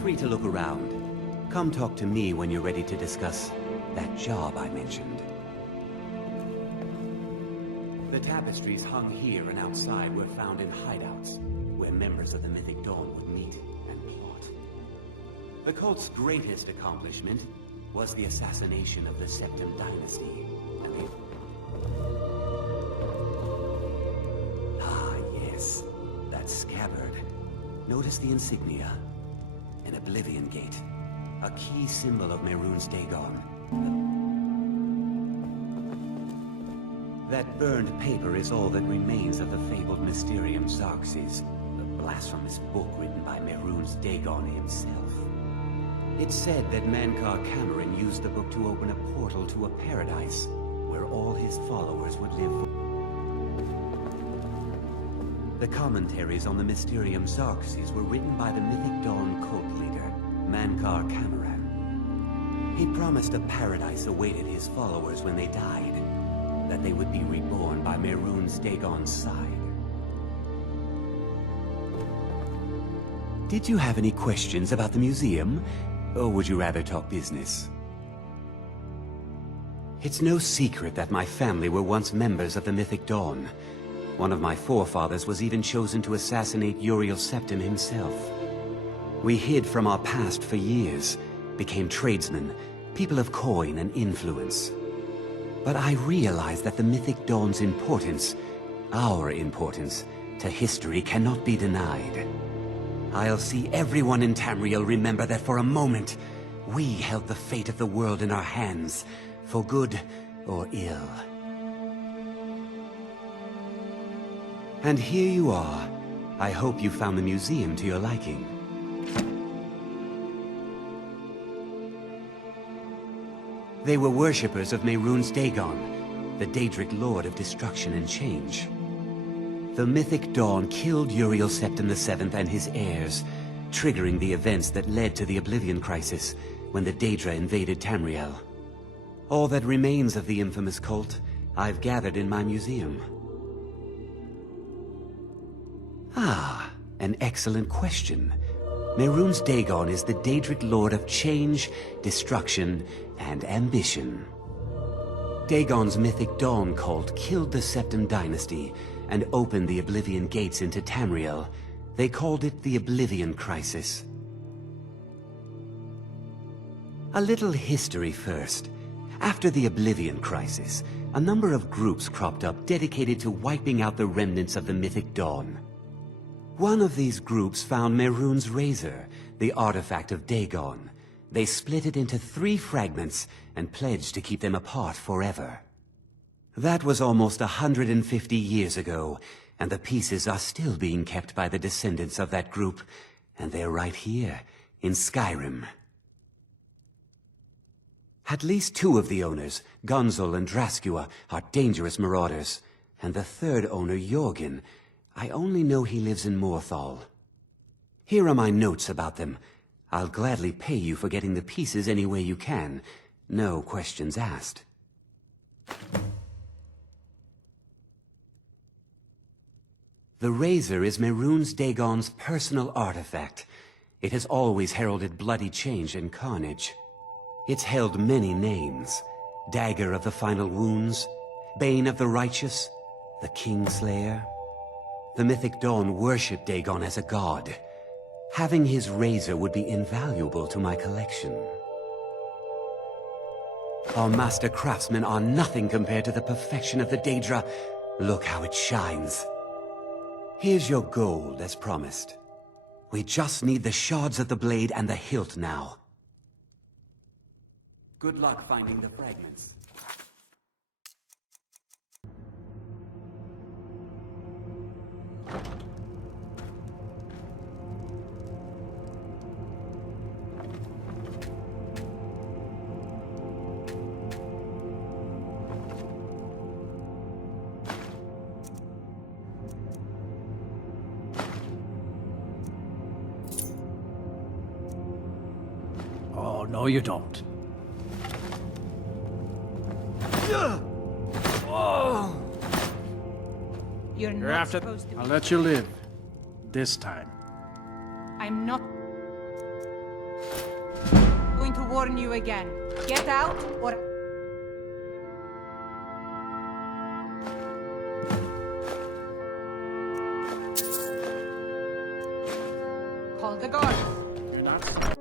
free to look around. Come talk to me when you're ready to discuss that job I mentioned. The tapestries hung here and outside were found in hideouts, where members of the Mythic Dawn would meet and plot. The cult's greatest accomplishment was the assassination of the Septim Dynasty, and the... Ah, yes, that scabbard. Notice the insignia. An Oblivion Gate, a key symbol of Mehrunes Dagon. That burned paper is all that remains of the fabled Mysterium Xarxes, the blasphemous book written by Mehrunes Dagon himself. It's said that Mankar Cameron used the book to open a portal to a paradise, where all his followers would live. The commentaries on the Mysterium Xarxes were written by the Mythic Dawn cult leader, Mankar Cameron. He promised a paradise awaited his followers when they died, that they would be reborn by Mehrunes Dagon's side. Did you have any questions about the museum, or would you rather talk business? It's no secret that my family were once members of the Mythic Dawn. One of my forefathers was even chosen to assassinate Uriel Septim himself. We hid from our past for years, became tradesmen, people of coin and influence. But I realized that the Mythic Dawn's importance, our importance, to history cannot be denied. I'll see everyone in Tamriel remember that for a moment, we held the fate of the world in our hands, for good or ill. And here you are. I hope you found the museum to your liking. They were worshippers of Mehrunes Dagon, the Daedric Lord of Destruction and Change. The Mythic Dawn killed Uriel Septim VII and his heirs, triggering the events that led to the Oblivion Crisis when the Daedra invaded Tamriel. All that remains of the infamous cult, I've gathered in my museum. Ah, an excellent question. Mehrunes Dagon is the Daedric Lord of Change, Destruction, and Ambition. Dagon's Mythic Dawn cult killed the Septim Dynasty and opened the Oblivion Gates into Tamriel. They called it the Oblivion Crisis. A little history first. After the Oblivion Crisis, a number of groups cropped up dedicated to wiping out the remnants of the Mythic Dawn. One of these groups found Mehrunes' razor, the artifact of Dagon. They split it into 3 fragments and pledged to keep them apart forever. That was almost 150 years ago, and the pieces are still being kept by the descendants of that group, and they're right here, in Skyrim. At least 2 of the owners, Gunzel and Draskua, are dangerous marauders, and the 3rd owner, Jorgen, I only know he lives in Morthal. Here are my notes about them. I'll gladly pay you for getting the pieces any way you can. No questions asked. The razor is Mehrunes Dagon's personal artifact. It has always heralded bloody change and carnage. It's held many names. Dagger of the Final Wounds, Bane of the Righteous, the Kingslayer. The Mythic Dawn worshipped Dagon as a god. Having his razor would be invaluable to my collection. Our master craftsmen are nothing compared to the perfection of the Daedra. Look how it shines. Here's your gold, as promised. We just need the shards of the blade and the hilt now. Good luck finding the fragments. Oh, no you don't. You're You're not after... supposed to be... I'll let you live. This time. I'm not... warn you again. Get out, or... Call the guards. You're not...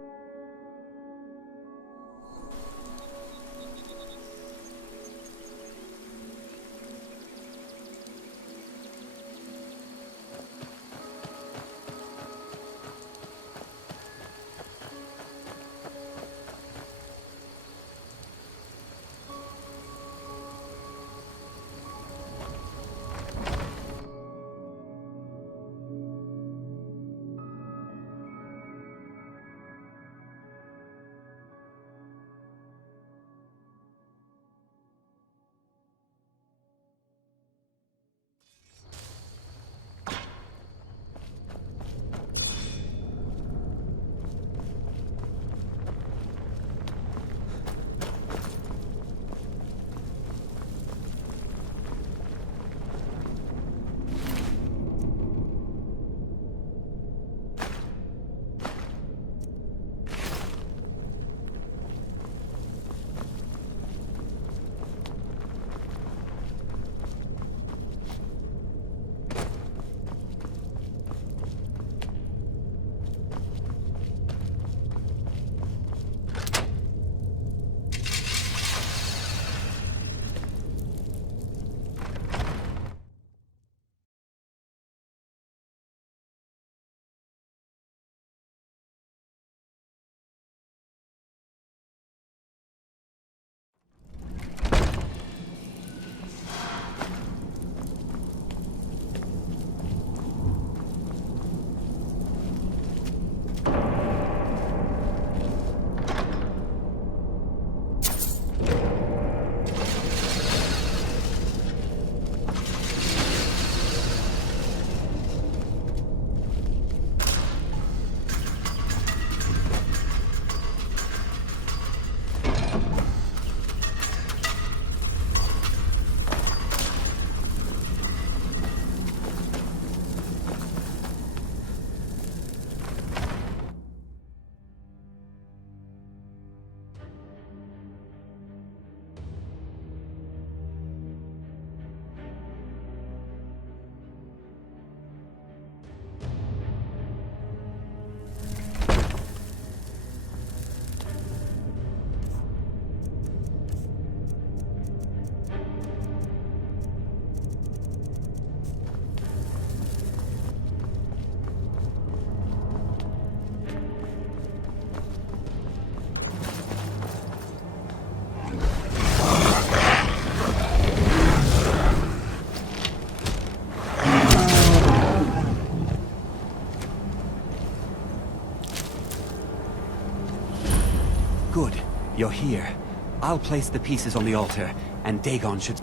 Good. You're here. I'll place the pieces on the altar, and Dagon should...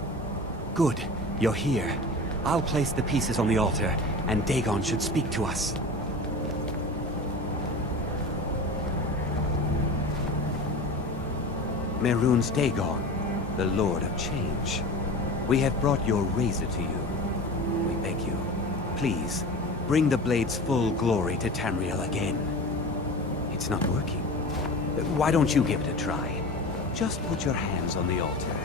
Good. You're here. I'll place the pieces on the altar, and Dagon should speak to us. Mehrunes Dagon, the Lord of Change. We have brought your razor to you. We beg you, please, bring the blade's full glory to Tamriel again. It's not working. Why don't you give it a try? Just put your hands on the altar.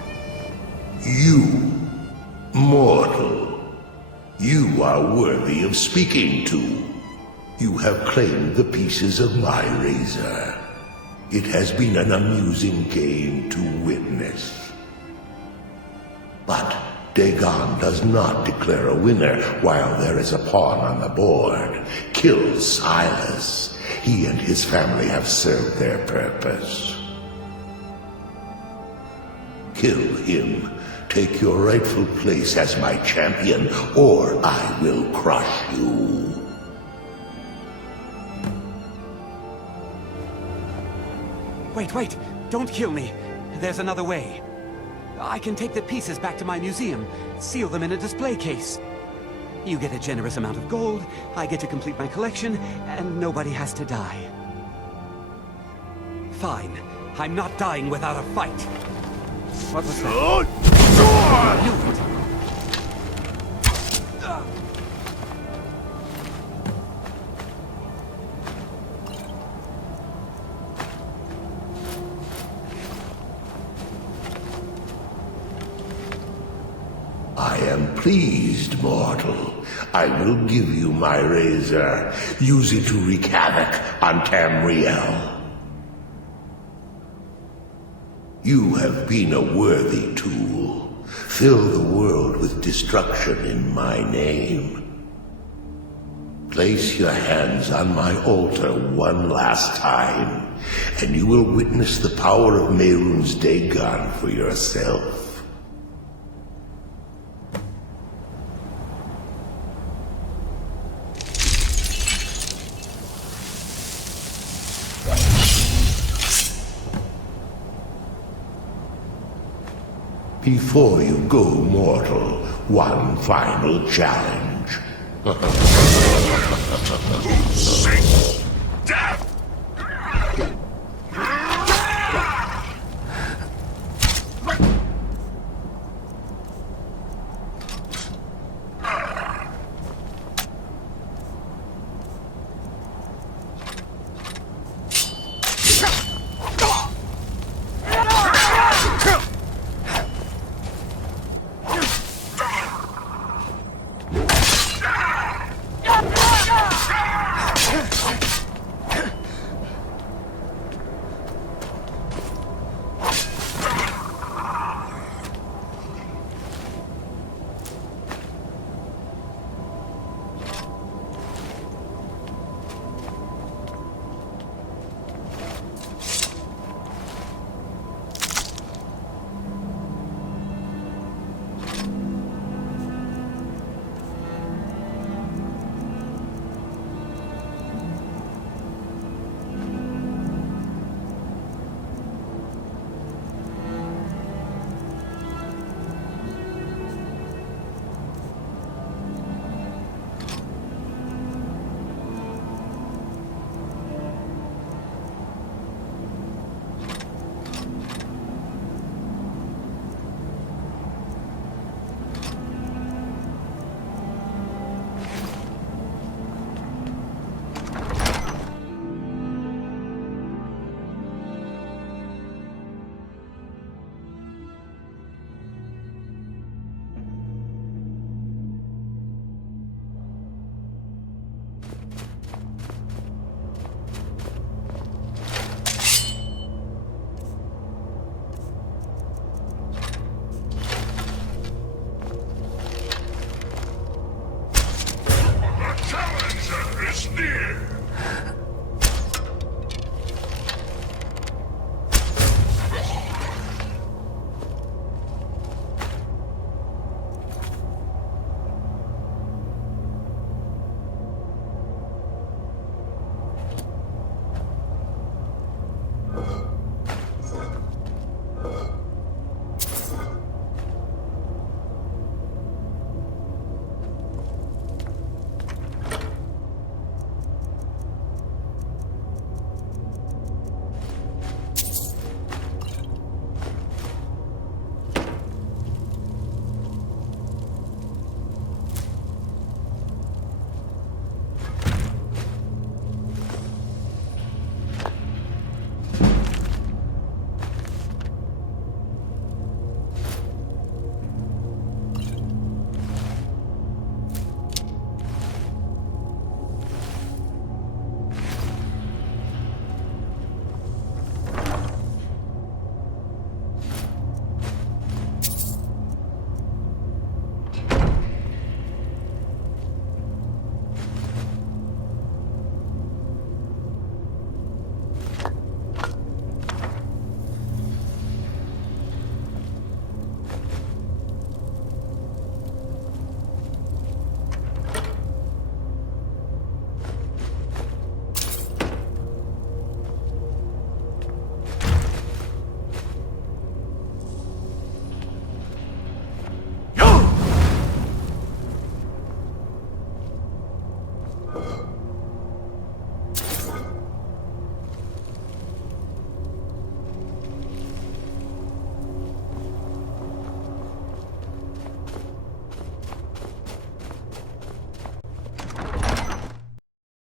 You, mortal, you are worthy of speaking to. You have claimed the pieces of my razor. It has been an amusing game to witness. But Dagon does not declare a winner while there is a pawn on the board. Kill Silas. He and his family have served their purpose. Kill him. Take your rightful place as my champion, or I will crush you. Wait, don't kill me. There's another way. I can take the pieces back to my museum, seal them in a display case. You get a generous amount of gold, I get to complete my collection, and nobody has to die. Fine. I'm not dying without a fight. What was that? I knew it. pleased, mortal, I will give you my razor. Use it to wreak havoc on Tamriel. You have been a worthy tool. Fill the world with destruction in my name. Place your hands on my altar one last time, and you will witness the power of Mehrunes Dagon for yourself. Before you go, mortal, one final challenge. Seek death!